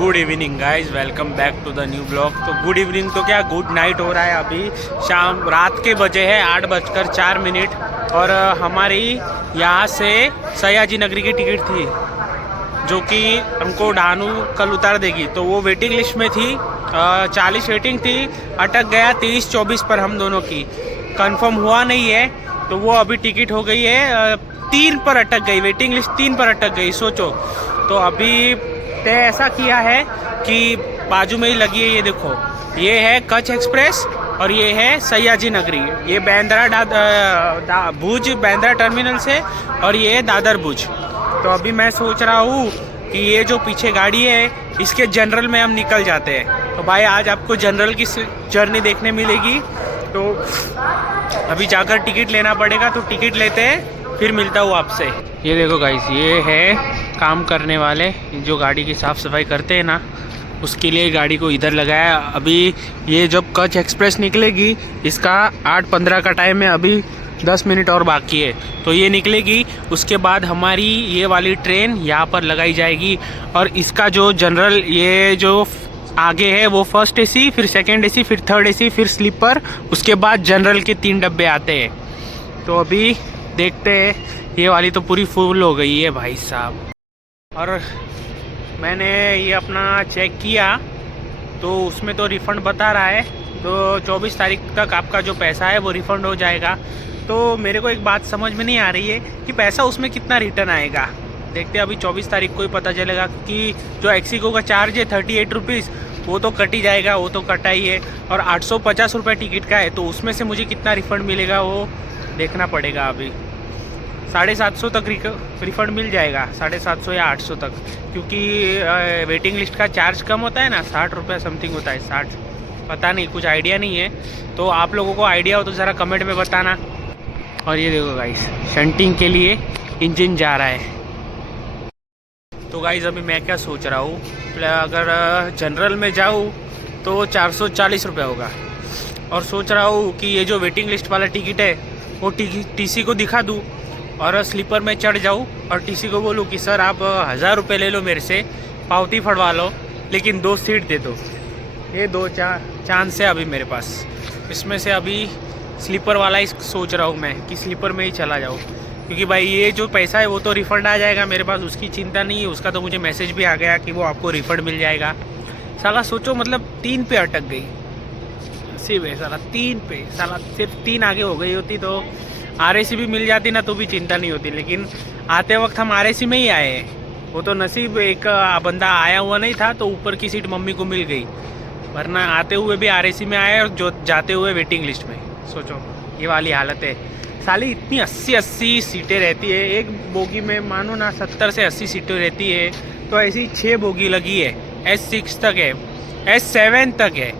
Good evening guys, welcome back to the new blog. तो good evening तो क्या, good night हो रहा है। अभी शाम रात के बजे है 8:04 और हमारी यहाँ से सयाजी नगरी की टिकट थी जो कि हमको डानू कल उतार देगी। तो वो वेटिंग लिस्ट में थी, 40 वेटिंग थी, अटक गया 23-24 पर हम दोनों की। कंफर्म हुआ नहीं है तो वो अभी टिकट हो गई है 3 पर अटक गई, वेटिंग लिस्ट 3 पर अटक गई। सोचो। तो अभी तय ऐसा किया है कि बाजू में ही लगी है, ये देखो, ये है कच्छ एक्सप्रेस और ये है सयाजी नगरी। ये बांद्रा भुज बांद्रा टर्मिनल से और ये है दादर भुज। तो अभी मैं सोच रहा हूँ कि ये जो पीछे गाड़ी है इसके जनरल में हम निकल जाते हैं। तो भाई आज आपको जनरल की जर्नी देखने मिलेगी। तो अभी जाकर टिकट लेना पड़ेगा, तो टिकट लेते हैं फिर मिलता हूँ आपसे। ये देखो गाइस, ये है काम करने वाले जो गाड़ी की साफ़ सफाई करते हैं ना, उसके लिए गाड़ी को इधर लगाया। अभी ये जब कच्छ एक्सप्रेस निकलेगी, इसका 8:15 का टाइम है, अभी 10 मिनट और बाकी है। तो ये निकलेगी, उसके बाद हमारी ये वाली ट्रेन यहाँ पर लगाई जाएगी। और इसका जो जनरल, ये जो आगे है वो फर्स्ट एसी, फिर सेकंड एसी, फिर थर्ड एसी, फिर स्लीपर, उसके बाद जनरल के 3 डब्बे आते हैं। तो अभी देखते हैं। ये वाली तो पूरी फुल हो गई है भाई साहब। और मैंने ये अपना चेक किया तो उसमें तो रिफ़ंड बता रहा है, तो 24 तारीख तक आपका जो पैसा है वो रिफ़ंड हो जाएगा। तो मेरे को एक बात समझ में नहीं आ रही है कि पैसा उसमें कितना रिटर्न आएगा। देखते हैं, अभी 24 तारीख को ही पता चलेगा। क्योंकि जो एक्सिको का चार्ज है 38 रुपीज़, वो तो कट ही जाएगा, वो तो कटा ही है। और 850 रुपये टिकट का है, तो उसमें से मुझे कितना रिफ़ंड मिलेगा वो देखना पड़ेगा। अभी 750 तक रिफ़ंड मिल जाएगा, 750 या 800 तक। क्योंकि वेटिंग लिस्ट का चार्ज कम होता है ना, 60 रुपये समथिंग होता है, 60, पता नहीं, कुछ आइडिया नहीं है। तो आप लोगों को आइडिया हो तो ज़रा कमेंट में बताना। और ये देखो गाइस, शंटिंग के लिए इंजन जा रहा है। तो गाइस अभी मैं क्या सोच रहा हूँ, अगर जनरल में जाऊँ तो 440 रुपये होगा। और सोच रहा हूँ कि ये जो वेटिंग लिस्ट वाला टिकट है वो टीसी को दिखा दूँ और स्लीपर में चढ़ जाऊँ और टीसी को बोलूँ कि सर आप 1000 रुपये ले लो मेरे से, पावती फड़वा लो, लेकिन 2 सीट दे दो। ये 2 चांस है अभी मेरे पास। इसमें से अभी स्लीपर वाला ही सोच रहा हूँ मैं कि स्लीपर में ही चला जाऊँ। क्योंकि भाई ये जो पैसा है वो तो रिफ़ंड आ जाएगा मेरे पास, उसकी चिंता नहीं है। उसका तो मुझे मैसेज भी आ गया कि वो आपको रिफ़ंड मिल जाएगा। साला सोचो, मतलब 3 पे अटक गई सिर्फ है साला, 3 पे। साला सिर्फ 3 आगे हो गई होती तो RAC भी मिल जाती ना, तो भी चिंता नहीं होती। लेकिन आते वक्त हम RAC में ही आए हैं। वो तो नसीब, एक बंदा आया हुआ नहीं था तो ऊपर की सीट मम्मी को मिल गई, वरना आते हुए भी RAC में आए और जो जाते हुए वेटिंग लिस्ट में। सोचो ये वाली हालत है। साली इतनी 80 सीटें रहती है एक बोगी में, मानो ना 70 से 80 सीटें रहती है। तो ऐसी 6 बोगी लगी है, S6 तक है, S7 तक है।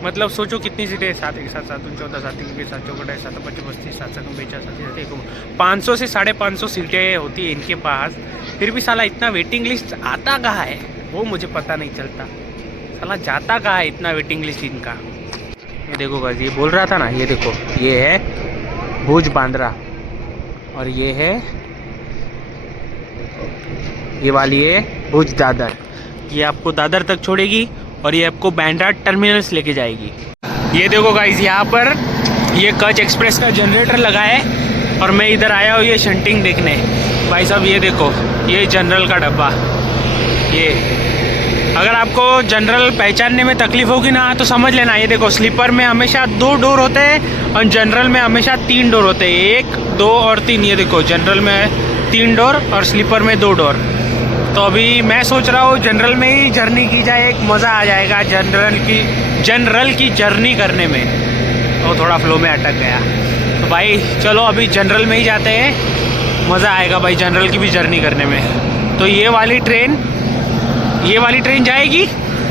मतलब सोचो कितनी सीटें, 7 1 7 7 14 7 1 7 4 7 5 32 7 7 49 7 500 से 550 सीटें होती है इनके पास। फिर भी साला इतना वेटिंग लिस्ट आता कहाँ है वो मुझे पता नहीं चलता। साला जाता कहाँ है इतना वेटिंग लिस्ट इनका। ये देखो गाइस, ये बोल रहा था ना, ये देखो, ये है भुज बांद्रा और ये है, ये वाली है भुज दादर। ये आपको दादर तक छोड़ेगी और ये आपको बांद्रा टर्मिनल्स लेके जाएगी। ये देखो गाइस, यहाँ पर ये कच्छ एक्सप्रेस का जनरेटर लगा है और मैं इधर आया हूँ ये शंटिंग देखने। भाई साहब ये देखो, ये जनरल का डब्बा। ये अगर आपको जनरल पहचानने में तकलीफ होगी ना तो समझ लेना। ये देखो, स्लीपर में हमेशा 2 डोर होते हैं और जनरल में हमेशा 3 डोर होते हैं, 1 2 और 3। ये देखो, जनरल में 3 डोर और स्लीपर में 2 डोर। तो अभी मैं सोच रहा हूँ जनरल में ही जर्नी की जाए, एक मज़ा आ जाएगा जनरल की जर्नी करने में। तो थोड़ा फ्लो में अटक गया। तो भाई चलो अभी जनरल में ही जाते हैं, मज़ा आएगा भाई जनरल की भी जर्नी करने में। तो ये वाली ट्रेन जाएगी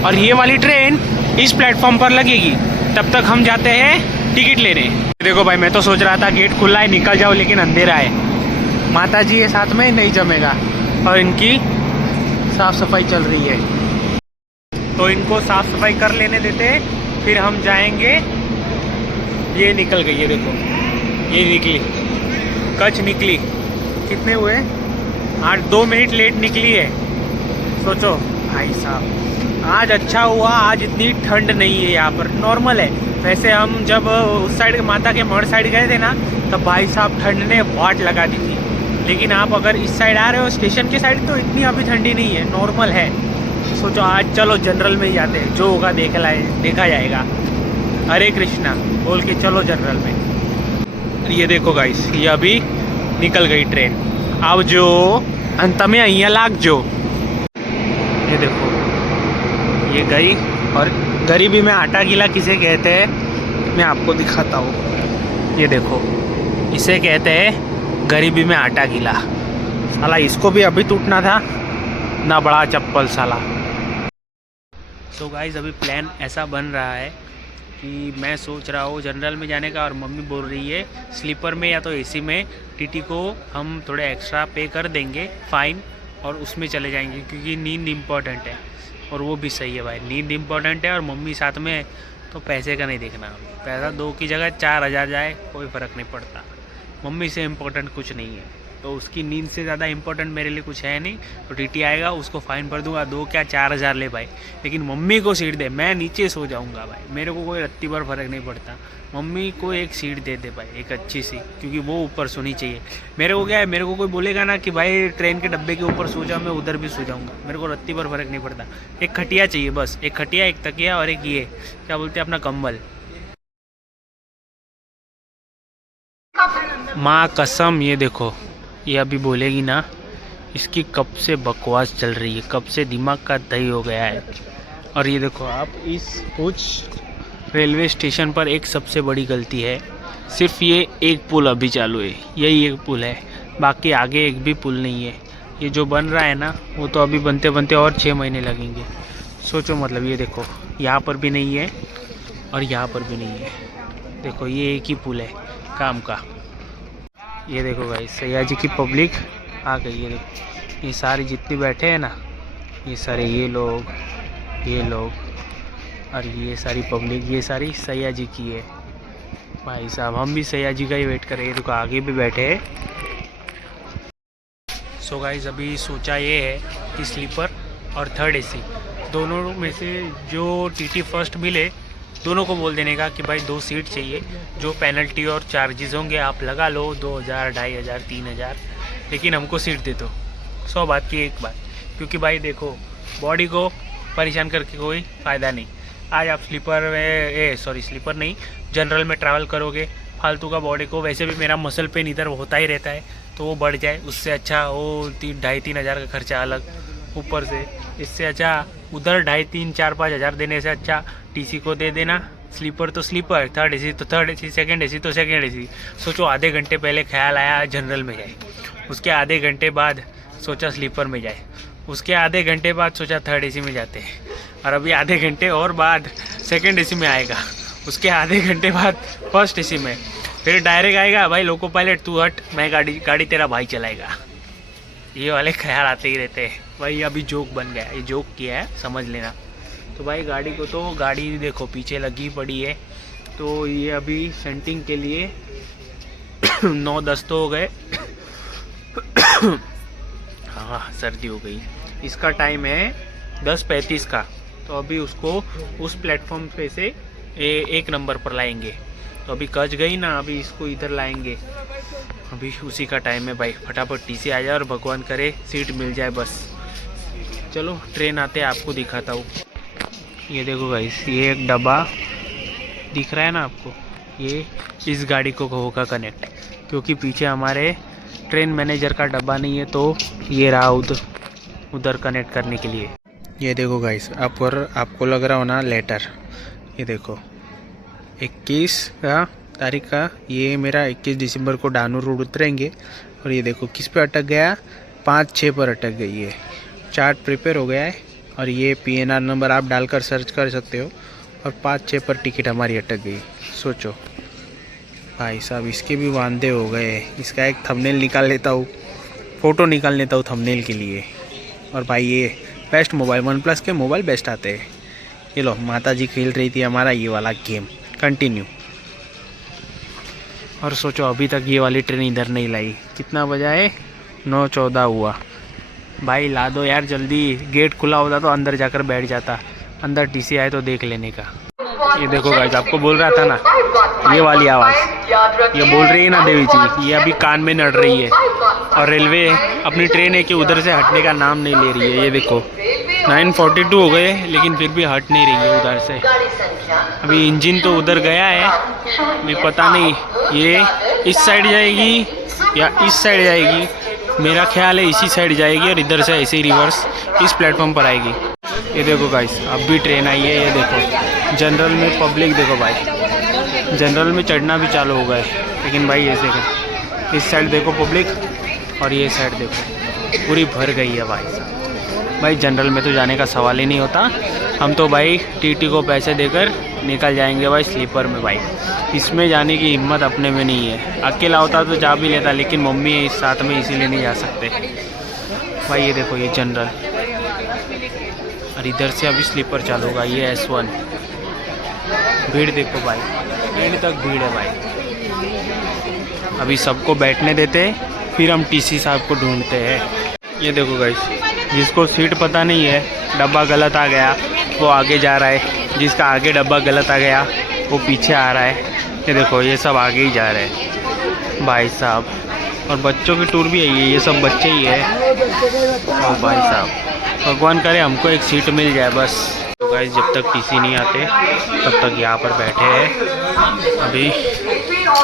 और ये वाली ट्रेन इस प्लेटफॉर्म पर लगेगी। तब तक हम जाते हैं टिकट लेने। देखो भाई, मैं तो सोच रहा था गेट खुला है निकल जाओ, लेकिन अंधेरा है। माता जी है साथ में, नहीं जमेगा। और इनकी साफ़ सफाई चल रही है, तो इनको साफ़ सफाई कर लेने देते, फिर हम जाएंगे। ये निकल गई है, देखो ये निकली, कच्छ निकली। कितने हुए? 2 मिनट लेट निकली है। सोचो भाई साहब आज अच्छा हुआ, आज इतनी ठंड नहीं है यहाँ पर, नॉर्मल है। वैसे हम जब उस साइड माता के मढ़ साइड गए थे ना, तब भाई साहब ठंड ने वाट लगा दी थी। लेकिन आप अगर इस साइड आ रहे हो स्टेशन के साइड, तो इतनी अभी ठंडी नहीं है, नॉर्मल है। सोचो आज चलो जनरल में ही जाते हैं, जो होगा देखा जाएगा। हरे कृष्णा बोल के चलो जनरल में। ये देखो गाइस, ये अभी निकल गई ट्रेन। अब जो अंत में अहिया लाग जो, ये देखो ये गई। और गरीबी में आटा गीला किसे कहते हैं मैं आपको दिखाता हूँ। ये देखो इसे कहते हैं गरीबी में आटा गीला। साला इसको भी अभी टूटना था ना, बड़ा चप्पल साला। सो गाइस अभी प्लान ऐसा बन रहा है कि मैं सोच रहा हूँ जनरल में जाने का, और मम्मी बोल रही है स्लीपर में या तो एसी में। टीटी को हम थोड़े एक्स्ट्रा पे कर देंगे फ़ाइन, और उसमें चले जाएंगे, क्योंकि नींद इम्पॉर्टेंट है। और वो भी सही है भाई, नींद इम्पॉर्टेंट है और मम्मी साथ में, तो पैसे का नहीं देखना। पैसा 2 की जगह 4000 जाए कोई फ़र्क नहीं पड़ता, मम्मी से इम्पोर्टेंट कुछ नहीं है। तो उसकी नींद से ज़्यादा इम्पोर्टेंट मेरे लिए कुछ है नहीं। तो टीटी आएगा, उसको फ़ाइन भर दूंगा, 2 क्या 4000 ले भाई, लेकिन मम्मी को सीट दे। मैं नीचे सो जाऊंगा भाई, मेरे को कोई रत्ती भर फ़र्क नहीं पड़ता। मम्मी को एक सीट दे दे भाई, एक अच्छी सी, क्योंकि वो ऊपर सोनी चाहिए। मेरे को क्या है, मेरे को कोई बोलेगा ना कि भाई ट्रेन के डब्बे के ऊपर सो जाओ, मैं उधर भी सो जाऊँगा, मेरे को रत्ती भर फ़र्क नहीं पड़ता। एक खटिया चाहिए बस, एक खटिया, एक तकिया, और एक ये क्या बोलते हैं अपना कंबल। माँ कसम, ये देखो ये अभी बोलेगी ना, इसकी कब से बकवास चल रही है, कब से दिमाग का दही हो गया है। और ये देखो आप, इस कुछ रेलवे स्टेशन पर एक सबसे बड़ी गलती है, सिर्फ ये एक पुल अभी चालू है, यही एक पुल है, बाकी आगे एक भी पुल नहीं है। ये जो बन रहा है ना, वो तो अभी बनते बनते और 6 महीने लगेंगे। सोचो मतलब, ये देखो यहाँ पर भी नहीं है और यहाँ पर भी नहीं है। देखो ये एक ही पुल है काम का। ये देखो भाई सयाजी की पब्लिक आ गई है। देखो ये सारे जितने बैठे हैं ना, ये सारे ये लोग और ये सारी पब्लिक, ये सारी सयाजी की है भाई साहब। हम भी सयाजी का ही वेट कर रहे हैं, तो आगे भी बैठे हैं। सो गाइस अभी सोचा ये है कि स्लीपर और थर्ड एसी दोनों में से जो टीटी फर्स्ट मिले, दोनों को बोल देने का कि भाई 2 सीट चाहिए। जो पेनल्टी और चार्जेस होंगे आप लगा लो, 2000, 2500, 3000, लेकिन हमको सीट दे दो। 100 बात की एक बात, क्योंकि भाई देखो बॉडी को परेशान करके कोई फ़ायदा नहीं। आज आप स्लीपर नहीं, जनरल में ट्रैवल करोगे, फालतू का बॉडी को, वैसे भी मेरा मसल पेन इधर होता ही रहता है, तो वो बढ़ जाए, उससे अच्छा वो 2,500-3,000 का खर्चा अलग ऊपर से। इससे अच्छा उधर 2,500, 4, 5,000 देने से अच्छा टीसी को दे देना। स्लीपर तो स्लीपर, थर्ड एसी तो थर्ड एसी, सेकंड एसी तो सेकंड एसी। सोचो आधे घंटे पहले ख्याल आया जनरल में जाए, उसके आधे घंटे बाद सोचा स्लीपर में जाए, उसके आधे घंटे बाद सोचा थर्ड एसी में जाते हैं, और अभी आधे घंटे और बाद सेकंड एसी में आएगा, उसके आधे घंटे बाद फर्स्ट एसी में, फिर डायरेक्ट आएगा भाई लोको पायलट तू हट, मैं गाड़ी तेरा भाई चलाएगा। ये वाले ख्याल आते ही रहते हैं भाई। अभी जोक बन गया, ये जोक किया है, समझ लेना। तो भाई गाड़ी को, तो गाड़ी देखो पीछे लगी पड़ी है, तो ये अभी सेंटिंग के लिए 9-10 तो हो गए। हाँ सर्दी हो गई। इसका टाइम है 10:35 का, तो अभी उसको उस प्लेटफॉर्म पे से 1 नंबर पर लाएंगे। तो अभी कच गई ना, अभी इसको इधर लाएंगे, अभी उसी का टाइम है भाई। फटाफट टीसी आ जाए और भगवान करे सीट मिल जाए बस। चलो ट्रेन आते आपको दिखाता हूँ। ये देखो गाइस, ये एक डब्बा दिख रहा है ना आपको, ये इस गाड़ी को होगा कनेक्ट, क्योंकि पीछे हमारे ट्रेन मैनेजर का डब्बा नहीं है, तो ये रहा उधर कनेक्ट करने के लिए। ये देखो गाइस, आपको लग रहा हो ना लेटर, ये देखो 21 तारीख का, ये मेरा 21 दिसंबर को डानूर रोड उतरेंगे। और ये देखो किस पे अटक गया, 5-6 पर अटक गई है। चार्ट प्रिपेयर हो गया है, और ये PNR नंबर आप डालकर सर्च कर सकते हो, और 5-6 पर टिकट हमारी अटक गई। सोचो भाई साहब, इसके भी वांदे हो गए। इसका एक थंबनेल निकाल लेता हूँ, फ़ोटो निकाल लेता हूँ थंबनेल के लिए। और भाई ये बेस्ट मोबाइल, OnePlus के मोबाइल बेस्ट आते हैं। ये लो, माता जी खेल रही थी हमारा ये वाला गेम, कंटिन्यू। और सोचो अभी तक ये वाली ट्रेन इधर नहीं लाई, कितना बजा है, 9:14 हुआ। भाई ला दो यार जल्दी, गेट खुला होता तो अंदर जाकर बैठ जाता, अंदर टीसी आए तो देख लेने का। ये देखो गाइस, आपको बोल रहा था ना, ये वाली आवाज़ ये बोल रही है ना देवी जी, ये अभी कान में नड़ रही है। और रेलवे अपनी ट्रेन है कि उधर से हटने का नाम नहीं ले रही है। ये देखो 9:42 हो गए लेकिन फिर भी हट नहीं रही है उधर से। अभी इंजन तो उधर गया है, अभी पता नहीं ये इस साइड जाएगी या इस साइड जाएगी। मेरा ख्याल है इसी साइड जाएगी और इधर से ऐसे ही रिवर्स इस प्लेटफॉर्म पर आएगी। ये देखो गाइस, अब भी ट्रेन आई है। ये देखो जनरल में पब्लिक देखो भाई, जनरल में चढ़ना भी चालू हो गए। लेकिन भाई ऐसे कर, इस साइड देखो पब्लिक और ये साइड देखो पूरी भर गई है भाई जनरल में तो जाने का सवाल ही नहीं होता। हम तो भाई टीटी को पैसे देकर निकल जाएंगे भाई स्लीपर में। भाई इसमें जाने की हिम्मत अपने में नहीं है। अकेला होता तो जा भी लेता, लेकिन मम्मी है इस साथ में इसीलिए नहीं जा सकते भाई। ये देखो ये जनरल, और इधर से अभी स्लीपर चालू होगा। ये S1, भीड़ देखो भाई, एंड तक भीड़ है भाई। अभी सबको बैठने देते फिर हम टीसी साहब को ढूंढते हैं। ये देखो गाइस, जिसको सीट पता नहीं है, डब्बा गलत आ गया वो आगे जा रहा है, जिसका आगे डब्बा गलत आ गया वो पीछे आ रहा है। ये देखो ये सब आगे ही जा रहे हैं भाई साहब। और बच्चों की टूर भी है, ये सब बच्चे ही है। और भाई साहब भगवान करे हमको एक सीट मिल जाए बस। तो गाइस जब तक टीसी नहीं आते तब तक यहाँ पर बैठे हैं। अभी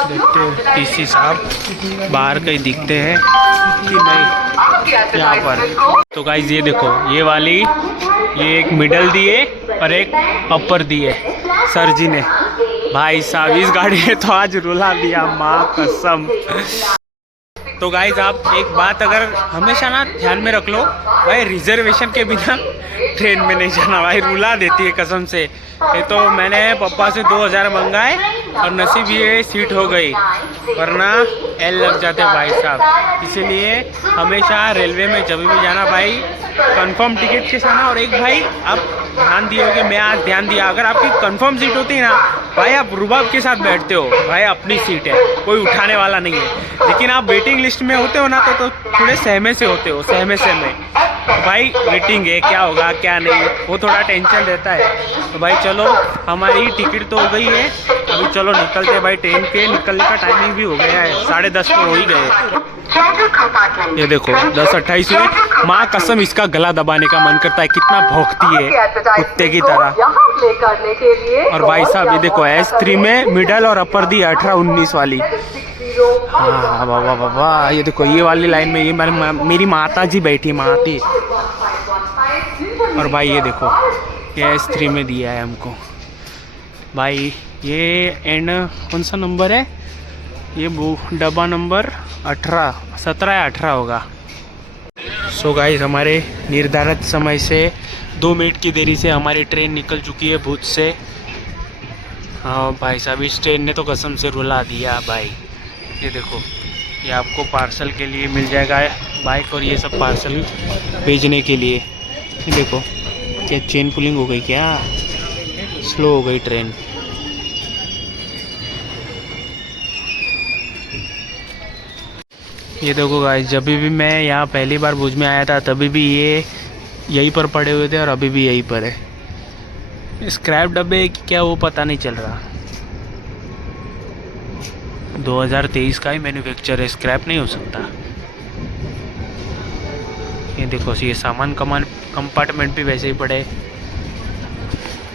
देखते टीसी साहब बाहर कहीं दिखते हैं कि नहीं यहाँ पर। तो गाइस ये देखो ये वाली, ये एक मिडल दिए और एक अपर दिए सर जी ने। भाई साहब इस गाड़ी ने तो आज रुला दिया माँ कसम। तो गाइज आप एक बात अगर हमेशा ना ध्यान में रख लो भाई, रिजर्वेशन के बिना ट्रेन में नहीं जाना भाई, रुला देती है कसम से। ये तो मैंने पापा से 2000 मंगाए और नसीब ये सीट हो गई, वरना एल लग जाते भाई साहब। इसीलिए हमेशा रेलवे में जब भी जाना भाई कंफर्म टिकट के साथ। और एक भाई आप ध्यान दिए होगे, मैं आज ध्यान दिया, अगर आपकी कंफर्म सीट होती है ना भाई आप रुबाब के साथ बैठते हो भाई, अपनी सीट है कोई उठाने वाला नहीं है। लेकिन आप वेटिंग लिस्ट में होते हो ना तो थोड़े सहमे से होते हो, सहमे भाई वेटिंग है क्या होगा क्या नहीं, वो थोड़ा टेंशन रहता है। तो भाई चलो हमारी टिकट तो हो गई है, अभी चलो निकलते हैं भाई। ट्रेन के निकलने का टाइमिंग भी हो गया है, 10:30 तो हो ही गए। ये देखो 10:28 हुई, माँ कसम इसका गला दबाने का मन करता है, कितना भौंकती है कुत्ते की तरह। और भाई साहब ये देखो S3 में मिडल और अपर दी 18-19 वाली। हाँ बाबा बाबा, ये देखो ये वाली लाइन में ये मेरी माता जी बैठी माती। और भाई ये देखो ये S3 में दिया है हमको भाई। ये एंड कौन सा नंबर है, ये डब्बा नंबर 17 या 18 होगा। सो गाइस हमारे निर्धारित समय से 2 मिनट की देरी से हमारी ट्रेन निकल चुकी है भुज से। हाँ भाई साहब इस ट्रेन ने तो कसम से रुला दिया भाई। ये देखो ये आपको पार्सल के लिए मिल जाएगा बाइक, और ये सब पार्सल भेजने के लिए। ये देखो क्या चेन पुलिंग हो गई, क्या स्लो हो गई ट्रेन। ये देखो गाइस, जब भी मैं यहाँ पहली बार भुज में आया था तभी भी ये यहीं पर पड़े हुए थे और अभी भी यहीं पर है। स्क्रैप डब्बे क्या वो पता नहीं चल रहा। 2023 का ही मैन्युफैक्चर है, स्क्रैप नहीं हो सकता। ये देखो ये सामान कंपार्टमेंट भी वैसे ही पड़े।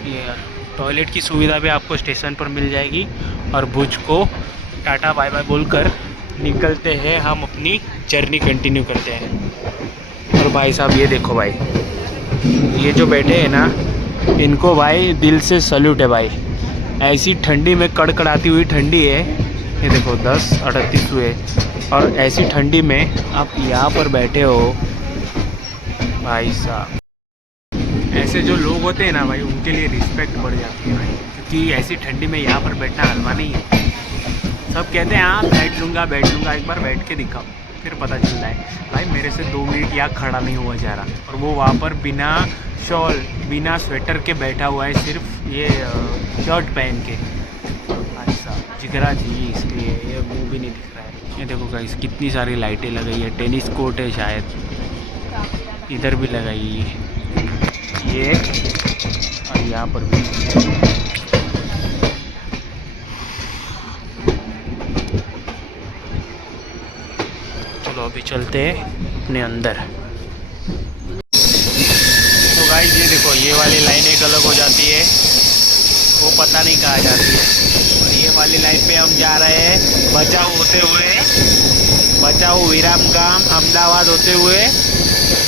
ये टॉयलेट की सुविधा भी आपको स्टेशन पर मिल जाएगी। और भुज को टाटा बाय बाय बोलकर निकलते हैं, हम अपनी जर्नी कंटिन्यू करते हैं। और भाई साहब ये देखो भाई, ये जो बैठे हैं ना इनको भाई दिल से सल्यूट है भाई। ऐसी ठंडी में कड़कड़ाती हुई ठंडी है, ये देखो 10:38 हुए और ऐसी ठंडी में आप यहाँ पर बैठे हो भाई साहब। ऐसे जो लोग होते हैं ना भाई उनके लिए रिस्पेक्ट बढ़ जाती है भाई, क्योंकि ऐसी ठंडी में यहाँ पर बैठना हलवा नहीं है। सब कहते हैं हाँ बैठ लूँगा, एक बार बैठ के दिखाओ फिर पता चलता है। भाई मेरे से 2 मिनट यहाँ खड़ा नहीं हुआ जा रहा, और वो वहाँ पर बिना शॉल बिना स्वेटर के बैठा हुआ है, सिर्फ ये शर्ट पहन के। भाई साहब जिगरा जी, इसलिए ये मुँह भी नहीं दिख रहा है। ये देखो गाइस कितनी सारी लाइटें लगाई है, टेनिस कोर्ट है शायद। इधर भी लगाइए ये, और यहाँ पर भी। चलो अभी चलते हैं अपने अंदर। तो गाइस ये देखो, ये वाली लाइन एक अलग हो जाती है, वो पता नहीं कहाँ जाती है। और ये वाली लाइन पे हम जा रहे हैं बचाव होते हुए, बचाव विरामगाम अहमदाबाद होते हुए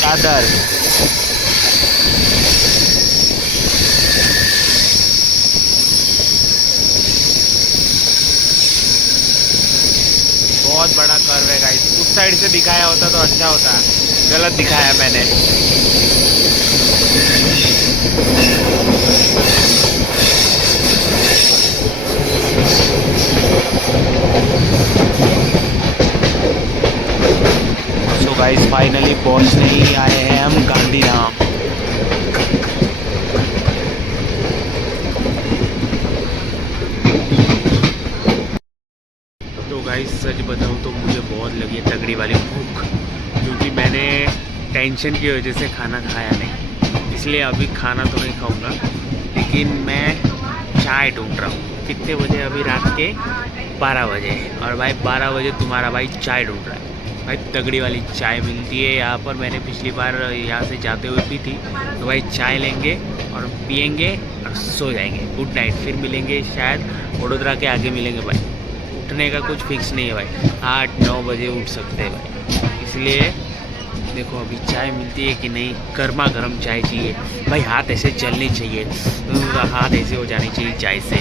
दादर। बहुत बड़ा कर्व है गाइस, उस साइड से दिखाया होता तो अच्छा होता, गलत दिखाया मैंने। सो गाइस फाइनली पहुंचने ही आए हैं हम गांधीधाम। तो गाइस सच बताऊं तो मुझे बहुत लगी है तगड़ी वाली भूख, क्योंकि मैंने टेंशन की वजह से खाना खाया नहीं, इसलिए अभी खाना तो नहीं खाऊंगा, लेकिन मैं चाय ढूंढ रहा हूँ। कितने बजे? अभी रात के 12 बजे, और भाई 12 बजे तुम्हारा भाई चाय ढूंढ रहा है। भाई तगड़ी वाली चाय मिलती है यहाँ पर, मैंने पिछली बार यहाँ से जाते हुए पी थी। तो भाई चाय लेंगे और पियेंगे और सो जाएंगे। गुड नाइट, फिर मिलेंगे शायद वडोदरा के आगे मिलेंगे भाई। उठने का कुछ फिक्स नहीं है भाई, 8-9 बजे उठ सकते हैं भाई। इसलिए देखो अभी चाय मिलती है कि नहीं, गर्मा गर्म चाय चाहिए भाई, हाथ ऐसे चलने चाहिए, हाथ ऐसे हो जाने चाहिए चाय से।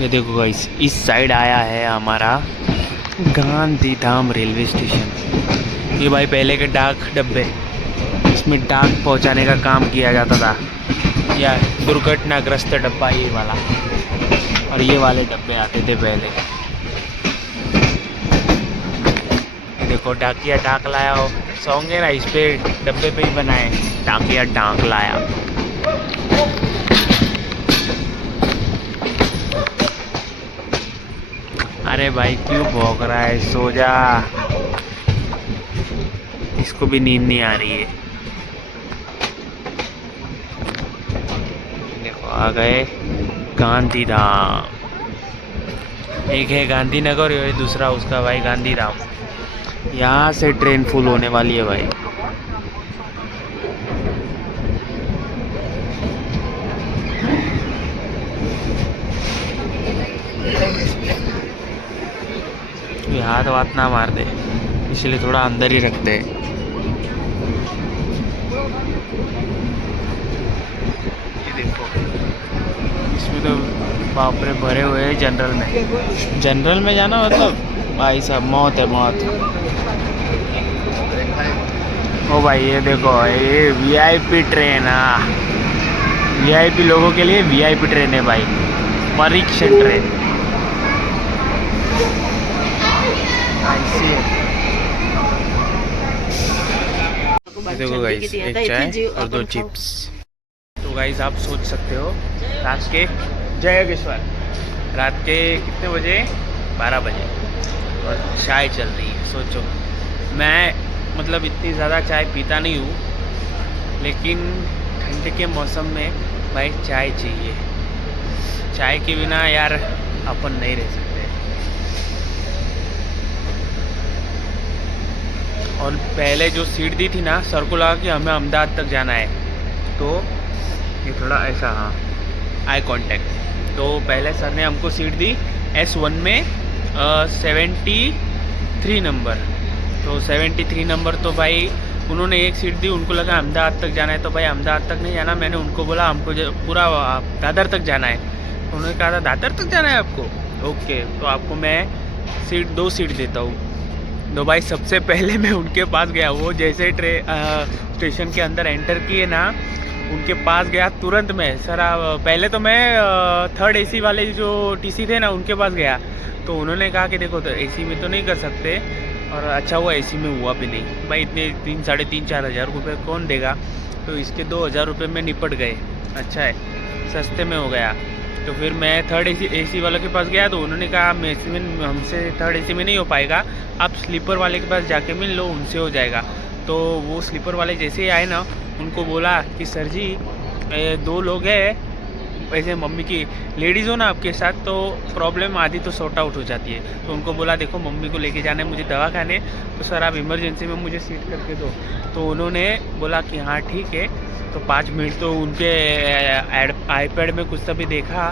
ये देखो गाइस, इस साइड आया है हमारा गांधीधाम रेलवे स्टेशन। ये भाई पहले के डाक डब्बे, इसमें डाक पहुंचाने का काम किया जाता था, या दुर्घटनाग्रस्त डब्बा ये वाला, और ये वाले डब्बे आते थे पहले। ये देखो डाकिया डाक लाया हो, सॉन्ग है ना, इस पे डब्बे पे ही बनाए, डाकिया डाक लाया। अरे भाई क्यों भौंक रहा है, सो जा, इसको भी नींद नहीं आ रही है। देखो आ गए गांधीधाम। एक है गांधीनगर और दूसरा उसका भाई गांधीधाम। यहाँ से ट्रेन फुल होने वाली है भाई। हाथ वाथ ना मार दे, इसलिए थोड़ा अंदर ही रखते हैं। ये देखो, इसमें तो बाप रे भरे हुए हैं जनरल में। जनरल में जाना मतलब भाई साहब मौत है, मौत। ओ भाई ये देखो, ये वीआईपी ट्रेन है, वीआईपी लोगों के लिए वीआईपी ट्रेन है भाई, परीक्षण ट्रेन। देखो गाइस, एक चाय और 2 चिप्स। तो गाइस आप सोच सकते हो, रात के जय योगेश्वर, रात के कितने बजे? 12 बजे, और चाय चल रही है। सोचो, मैं मतलब इतनी ज़्यादा चाय पीता नहीं हूँ, लेकिन ठंड के मौसम में भाई चाय चाहिए। चाय के बिना यार अपन नहीं रह सकते। और पहले जो सीट दी थी ना, सर को लगा कि हमें अहमदाबाद तक जाना है, तो ये थोड़ा ऐसा, हाँ आई कांटेक्ट। तो पहले सर ने हमको सीट दी S1 में 73 नंबर। तो 73 नंबर तो भाई उन्होंने एक सीट दी, उनको लगा अहमदाबाद तक जाना है। तो भाई अहमदाबाद तक नहीं जाना, मैंने उनको बोला हमको पूरा दादर तक जाना है। उन्होंने कहा था दादर तक जाना है आपको, ओके तो आपको मैं 2 सीट देता हूँ। तो भाई सबसे पहले मैं उनके पास गया, वो जैसे स्टेशन के अंदर एंटर किए ना, उनके पास गया तुरंत में। सर पहले तो मैं 3rd AC वाले जो TC थे ना, उनके पास गया। तो उन्होंने कहा कि देखो तो AC में तो नहीं कर सकते, और अच्छा हुआ AC में हुआ भी नहीं भाई। इतने 3-4 हज़ार रुपये कौन देगा, तो इसके 2,000 रुपये में निपट गए। अच्छा है, सस्ते में हो गया। तो फिर मैं 3rd AC वाले के पास गया, तो उन्होंने कहा हमसे 3rd AC में नहीं हो पाएगा, आप स्लीपर वाले के पास जाके मिल लो, उनसे हो जाएगा। तो वो स्लीपर वाले जैसे ही आए ना, उनको बोला कि सर जी 2 लोग हैं, वैसे मम्मी की लेडीज़ हो ना आपके साथ, तो प्रॉब्लम आधी तो सॉर्ट आउट हो जाती है। तो उनको बोला देखो मम्मी को लेके जाना है मुझे दवा खाने, तो सर आप इमरजेंसी में मुझे सीट करके दो। तो उन्होंने बोला कि हाँ ठीक है। तो 5 मिनट तो उनके आईपैड में कुछ तभी देखा,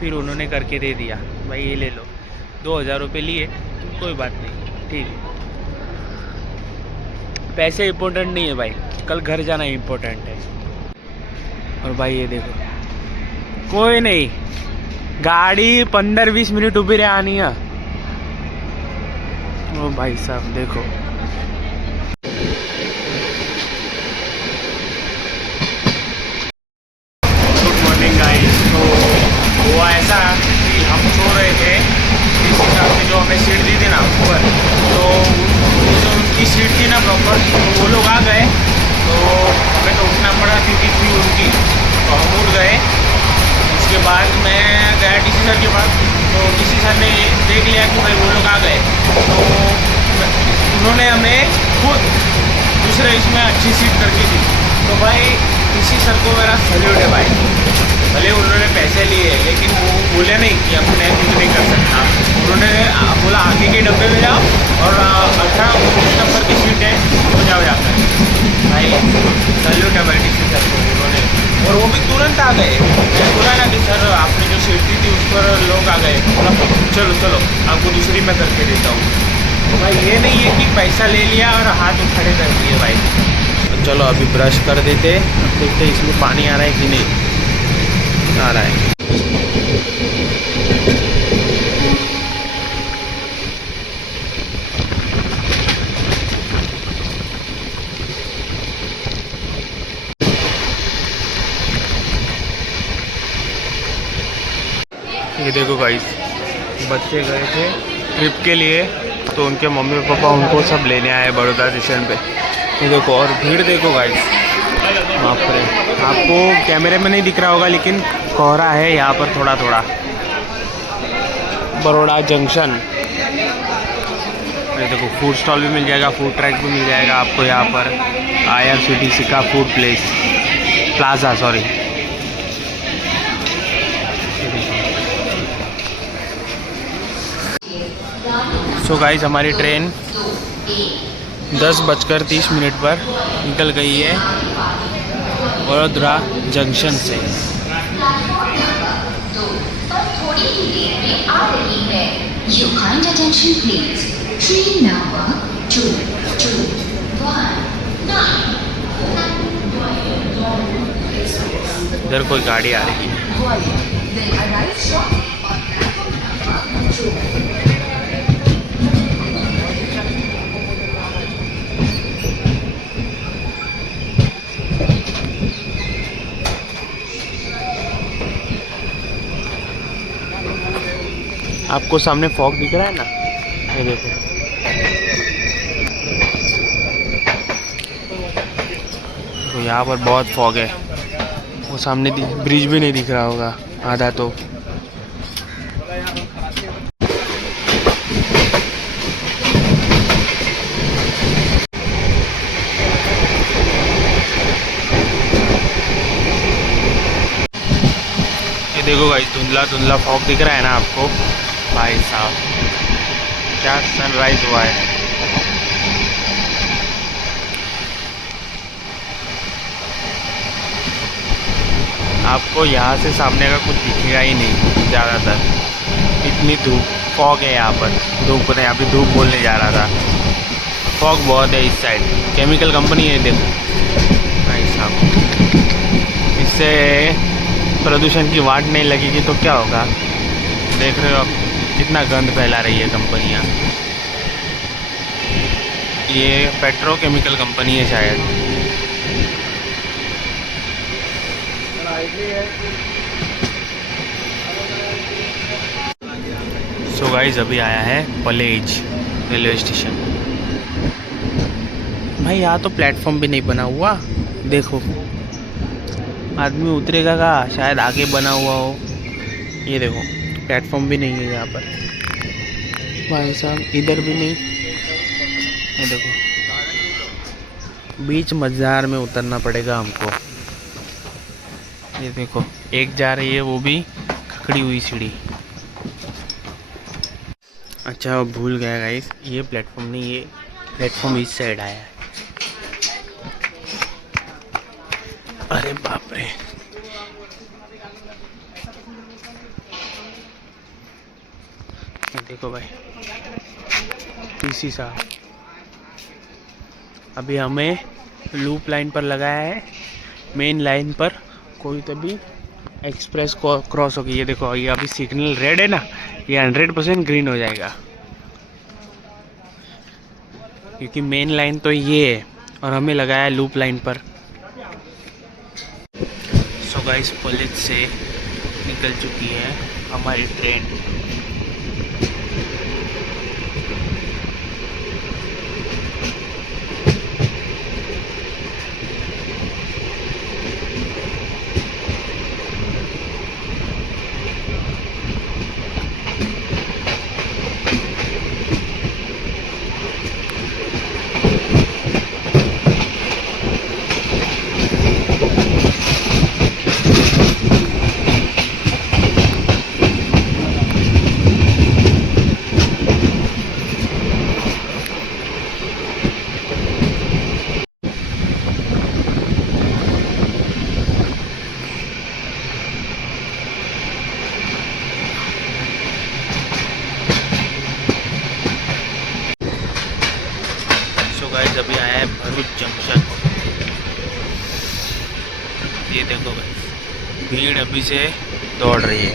फिर उन्होंने करके दे दिया, भाई ये ले लो। 2000 रुपये लिए, कोई बात नहीं, ठीक है। पैसे इम्पोर्टेंट नहीं है भाई, कल घर जाना इम्पोर्टेंट है। और भाई ये देखो, कोई नहीं, गाड़ी 15-20 मिनट उभी रहनी है। ओ भाई साहब देखो, गुड मॉर्निंग गाइस। तो हुआ ऐसा कि हम सो रहे थे, इस हिसाब से जो हमें सीट दी थी ना ऊपर, तो वो जो उनकी सीट थी ना प्रॉपर, तो वो लोग आ गए, तो हमें तो उठना पड़ा क्योंकि थी उनकी, तो हम उठ गए। उसके बाद मैं गया डीसी सर के पास, तो डीसी सर ने देख लिया कि भाई वो लोग आ गए, तो उन्होंने हमें खुद दूसरे इसमें अच्छी सीट करके दी। तो भाई डीसी सर को मेरा सैल्यूट है भाई। भले उन्होंने पैसे लिए, लेकिन वो बोले नहीं कि अब मैं कुछ नहीं कर सकता। उन्होंने बोला आगे के डब्बे में जाओ और 18-19 नंबर की सीट है, हो जाओ जाकर। भाई सैल्यूट है भाई डीसी सर को, उन्होंने, और वो भी तुरंत आ गए। मैं बोला ना कि सर आपने जो सीट दी थी उस पर लोग आ गए, बोला चलो चलो आपको दूसरी मैं करके देता हूँ। तो भाई ये नहीं है कि पैसा ले लिया और हाथ उठड़े कर दिए भाई। चलो अभी ब्रश कर देते, अब देखते इसमें पानी आ रहा है कि नहीं आ रहा है। ये देखो गाइस, बच्चे गए थे ट्रिप के लिए, तो उनके मम्मी पापा उनको सब लेने आए बड़ौदा स्टेशन पे। ये देखो, और भीड़ देखो गाइस, वहाँ पर आपको कैमरे में नहीं दिख रहा होगा, लेकिन कोहरा है यहाँ पर थोड़ा थोड़ा। बड़ौदा जंक्शन, ये देखो फूड स्टॉल भी मिल जाएगा, फूड ट्रैक भी मिल जाएगा आपको यहाँ पर। IRCTC का food plaza sorry. So guys, हमारी ट्रेन 10:30 पर निकल गई है बड़ौदा जंक्शन से। इधर कोई गाड़ी आ रही है। आपको सामने फॉग दिख रहा है ना, ये देखो। तो यहाँ पर बहुत फॉग है, वो सामने ब्रिज भी नहीं दिख रहा होगा आधा तो। ये देखो गाइस, धुंधला धुंधला फॉग दिख रहा है ना आपको, भाई साहब क्या सनराइज हुआ है। आपको यहाँ से सामने का कुछ दिखेगा ही नहीं ज़्यादातर, इतनी धूप फॉग है यहाँ पर। धूप नहीं, अभी धूप बोलने जा रहा था, फॉग बहुत है इस साइड। केमिकल कंपनी है देखो भाई साहब, इससे प्रदूषण की वाट नहीं लगेगी तो क्या होगा। देख रहे हो आप कितना गंद फैला रही है कंपनियाँ। ये पेट्रोकेमिकल कंपनी है शायद। सो गाइस, अभी आया है पलेज रेलवे स्टेशन। भाई यहाँ तो प्लेटफॉर्म भी नहीं बना हुआ, देखो आदमी उतरेगा कहाँ, शायद आगे बना हुआ हो। ये देखो प्लेटफॉर्म भी नहीं है यहाँ पर भाई साहब, इधर भी नहीं। ये देखो बीच मजार में उतरना पड़ेगा हमको। ये देखो एक जा रही है, वो भी खकड़ी हुई सीढ़ी। अच्छा भूल गया गाइस, ये प्लेटफॉर्म नहीं, ये प्लेटफॉर्म इस साइड आया है। अरे बाप रे, देखो भाई पीसी साहब अभी हमें लूप लाइन पर लगाया है, मेन लाइन पर कोई तभी एक्सप्रेस को क्रॉस होगी। ये देखो ये अभी सिग्नल रेड है ना, ये 100% ग्रीन हो जाएगा, क्योंकि मेन लाइन तो ये है और हमें लगाया है लूप लाइन पर। सो गाइस कॉलेज से निकल चुकी है हमारी ट्रेन। गाइस अभी आया है भरूच जंक्शन। ये देखो भाई भीड़ अभी से दौड़ रही है।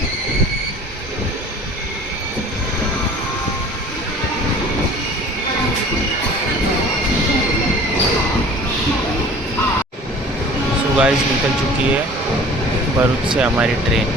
सो गाइस निकल चुकी है भरूच से हमारी ट्रेन।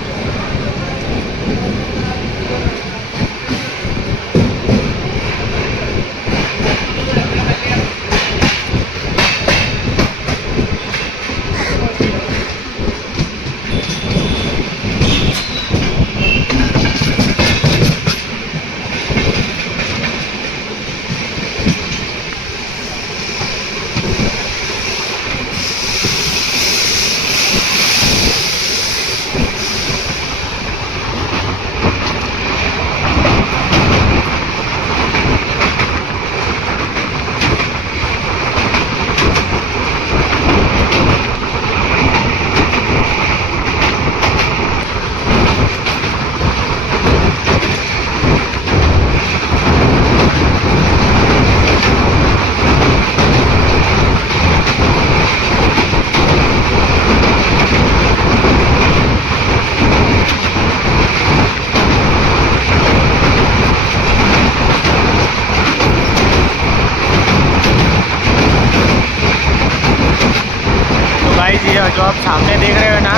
जो आप सामने देख रहे हो ना,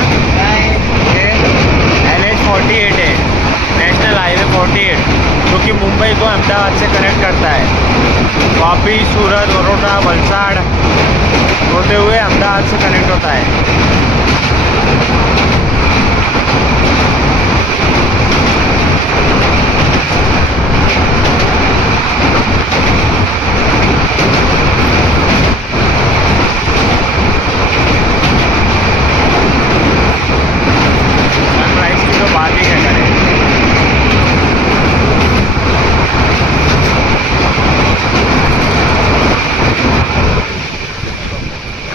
ये NH48 है, नेशनल हाईवे 48, जो कि मुंबई को अहमदाबाद से कनेक्ट करता है। वापी, सूरत, बड़ौदा, वलसाड़ होते हुए अहमदाबाद से कनेक्ट होता है।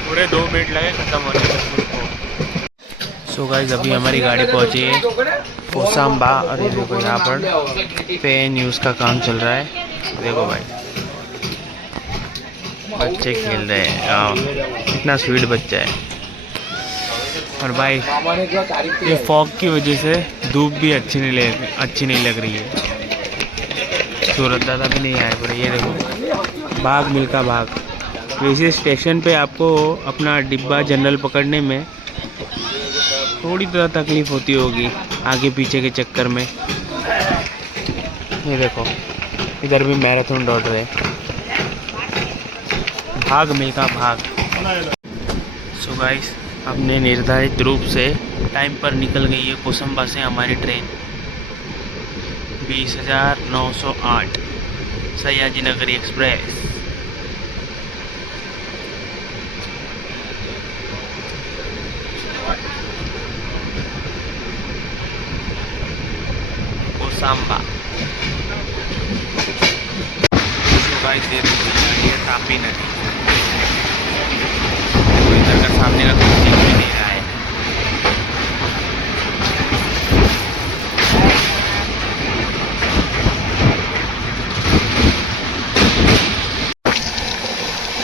पूरे 2 मिनट लगे ख़त्म होने तक। सो गाइस अभी हमारी गाड़ी पहुंची है कोसांबा, और ये देखो यहाँ पर पे न्यूज़ का काम चल रहा है। देखो भाई बच्चे खेल रहे हैं, इतना स्वीट बच्चा है। और भाई ये फॉग की वजह से धूप भी अच्छी नहीं लग रही है। सूरत दादा भी नहीं आए पड़े। ये देखो भाग मिल्खा भाग। वैसे स्टेशन पे आपको अपना डिब्बा जनरल पकड़ने में थोड़ी तो तकलीफ़ होती होगी आगे पीछे के चक्कर में। ये देखो इधर भी मैराथन दौड़ रहे, भाग मिल्खा भाग। सो गाइस हमने निर्धारित रूप से टाइम पर निकल गई है कोसंबा से हमारी ट्रेन 20,908 सयाजी नगरी एक्सप्रेस। सांबा। तो गाइस ये तापी नदी, तो इधर का सामने का कुछ दिख भी नहीं रहा है।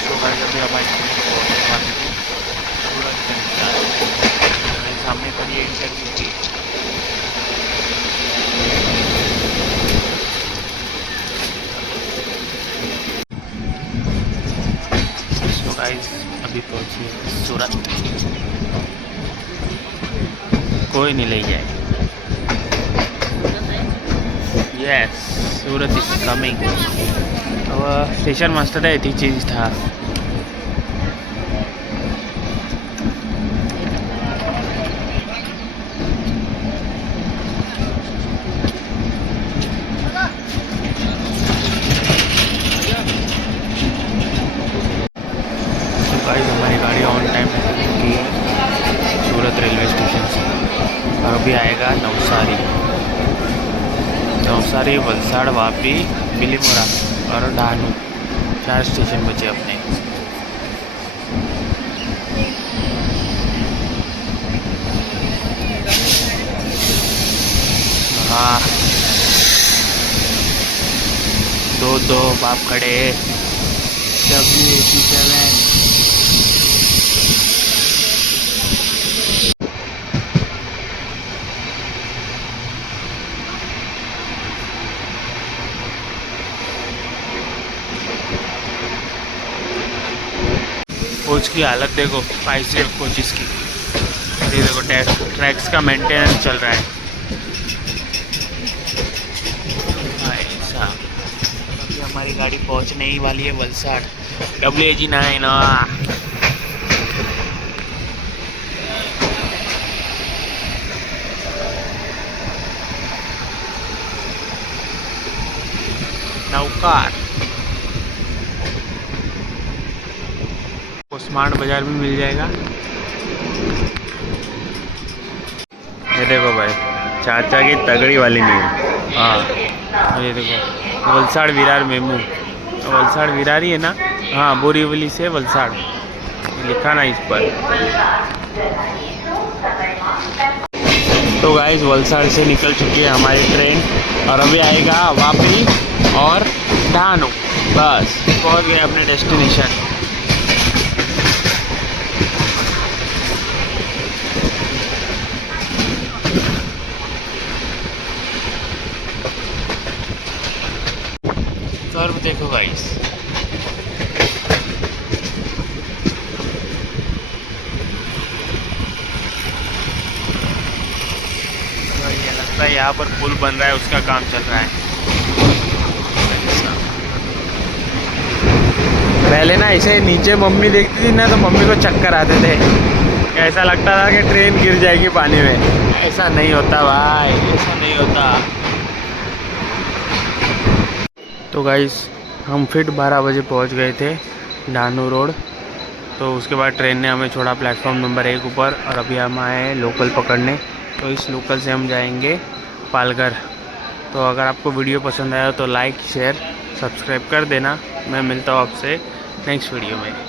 तो गाइस अभी हमारे सामने पर ये इंटरव्यू की। तो गाइस अभी पहुंचे सूरत, कोई नहीं ले जाए। Yes, Surat is coming. अब स्टेशन मस्त था, इतनी चीज था। हमारी गाड़ी ऑन टाइम की है सूरत रेलवे स्टेशन से, और अभी आएगा नवसारी, वलसाड़, वापी, बिलीमोरा और डानू, 4 स्टेशन बचे अपने। हाँ, दो बाप खड़े, WAC7। कोच की हालत देखो, 5 कोचेस की। ये देखो ट्रैक्स का मेंटेनेंस चल रहा है। ऐसा अभी हमारी गाड़ी पहुंचने ही वाली है वलसाड़, WAG9। नौकार स्मार्ट बाजार में मिल जाएगा। ये देखो भाई, चाचा की तगड़ी वाली नींद। हाँ, ये देखो वलसाड़ विरार मेमू, वलसाड़ विरार ही है ना। हाँ, बोरीवली से वलसाड़ लिखा ना इस पर। तो गाइस वलसाड़ से निकल चुकी है हमारी ट्रेन, और अभी आएगा वापी और डानू। बस पहुंच गए अपने डेस्टिनेशन। कर्व देखो गाइस, ये लगता है यहाँ पर पुल बन रहा है, उसका काम चल रहा है। पहले ना ऐसे नीचे मम्मी देखती थी ना, तो मम्मी को चक्कर आते थे, ऐसा लगता था कि ट्रेन गिर जाएगी पानी में। ऐसा नहीं होता भाई, ऐसा नहीं होता। तो गाइस हम फिर 12 बजे पहुंच गए थे डानू रोड। तो उसके बाद ट्रेन ने हमें छोड़ा प्लेटफॉर्म नंबर 1 ऊपर, और अभी हम आए हैं लोकल पकड़ने। तो इस लोकल से हम जाएंगे पालघर। तो अगर आपको वीडियो पसंद आया तो लाइक, शेयर, सब्सक्राइब कर देना। मैं मिलता हूँ आपसे नेक्स्ट वीडियो में।